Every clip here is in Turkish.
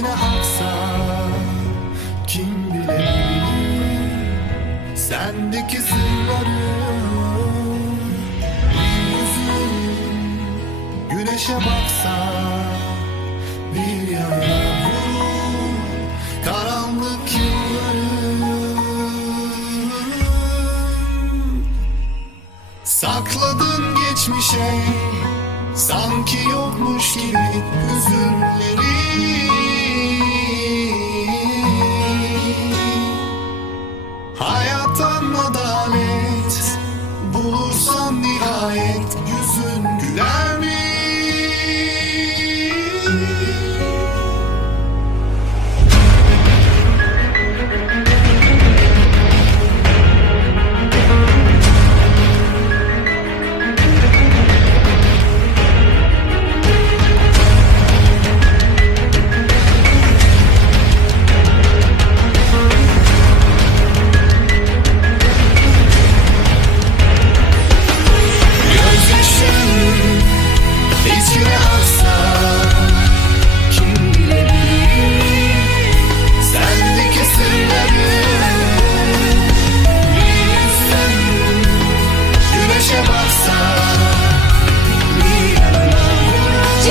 içine aksa kim bilebilir sendeki sırları bir yüzün güneşe baksa bir yana vurur karanlık yılları. Sakladın geçmişe sanki yokmuş gibi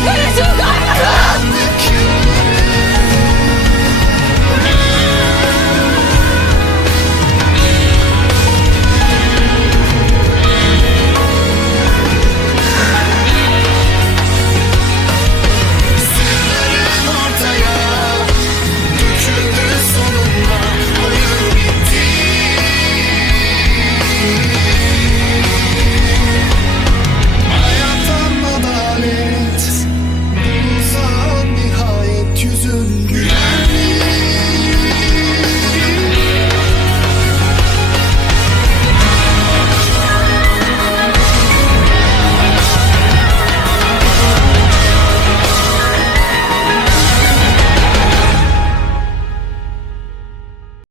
gonna do, God?